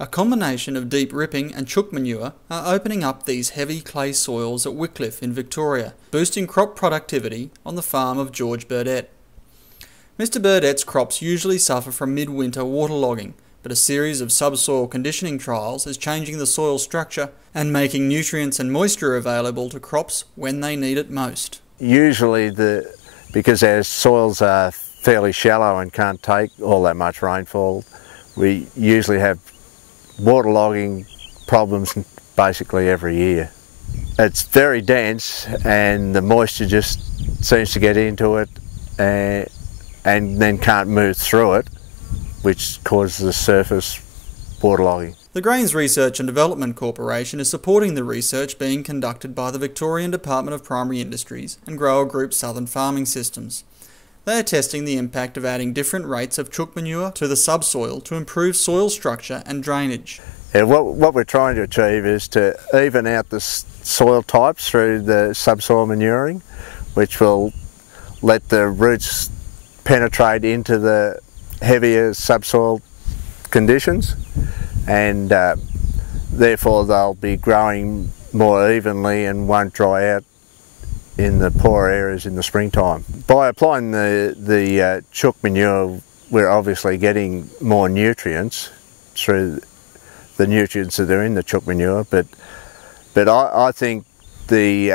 A combination of deep ripping and chook manure are opening up these heavy clay soils at Wickliffe in Victoria, boosting crop productivity on the farm of George Burdett. Mr. Burdett's crops usually suffer from midwinter waterlogging, but a series of subsoil conditioning trials is changing the soil structure and making nutrients and moisture available to crops when they need it most. Usually, because our soils are fairly shallow and can't take all that much rainfall, we usually have waterlogging problems basically every year. It's very dense and the moisture just seems to get into it and then can't move through it, which causes the surface waterlogging. The Grains Research and Development Corporation is supporting the research being conducted by the Victorian Department of Primary Industries and Grower Group Southern Farming Systems. They are testing the impact of adding different rates of chook manure to the subsoil to improve soil structure and drainage. Yeah, what we're trying to achieve is to even out the soil types through the subsoil manuring, which will let the roots penetrate into the heavier subsoil conditions, and therefore they'll be growing more evenly and won't dry out in the poorer areas in the springtime. By applying the chook manure, we're obviously getting more nutrients through the nutrients that are in the chook manure, but I think this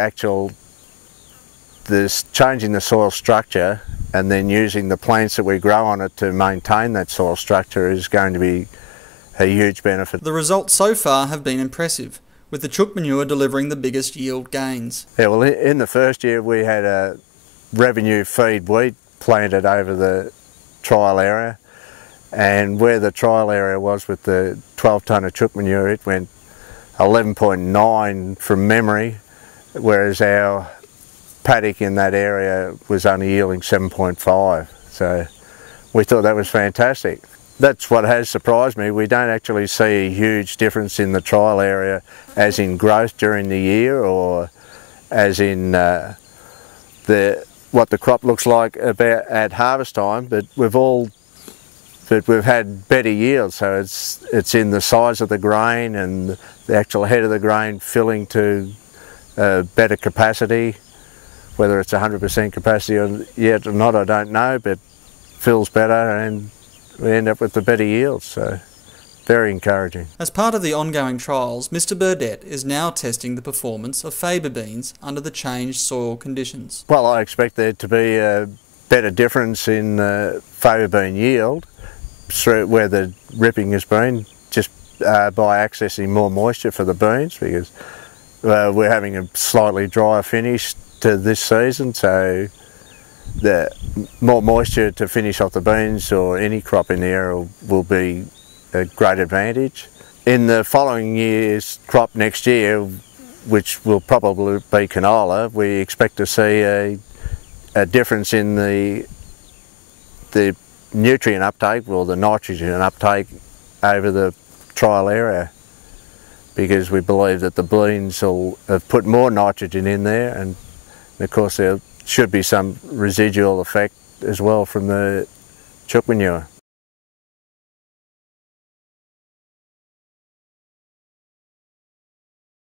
changing the soil structure and then using the plants that we grow on it to maintain that soil structure is going to be a huge benefit. The results so far have been impressive, with the chook manure delivering the biggest yield gains. Yeah, well, in the first year we had a revenue feed wheat planted over the trial area, and where the trial area was with the 12 tonne of chook manure, it went 11.9 from memory, whereas our paddock in that area was only yielding 7.5. So we thought that was fantastic. That's what has surprised me. We don't actually see a huge difference in the trial area as in growth during the year, or as in what the crop looks like about at harvest time, but we've had better yields, so it's in the size of the grain and the actual head of the grain filling to better capacity. Whether it's 100% capacity yet or not, I don't know, but fills better and we end up with the better yields, so very encouraging. As part of the ongoing trials, Mr. Burdett is now testing the performance of faba beans under the changed soil conditions. Well, I expect there to be a better difference in faba bean yield through where the ripping has been, just by accessing more moisture for the beans, because we're having a slightly drier finish to this season, so the more moisture to finish off the beans or any crop in the area will be a great advantage. In the following year's crop next year, which will probably be canola, we expect to see a difference in the nutrient uptake, or the nitrogen uptake, over the trial area, because we believe that the beans will have put more nitrogen in there, and of course there should be some residual effect as well from the chook manure.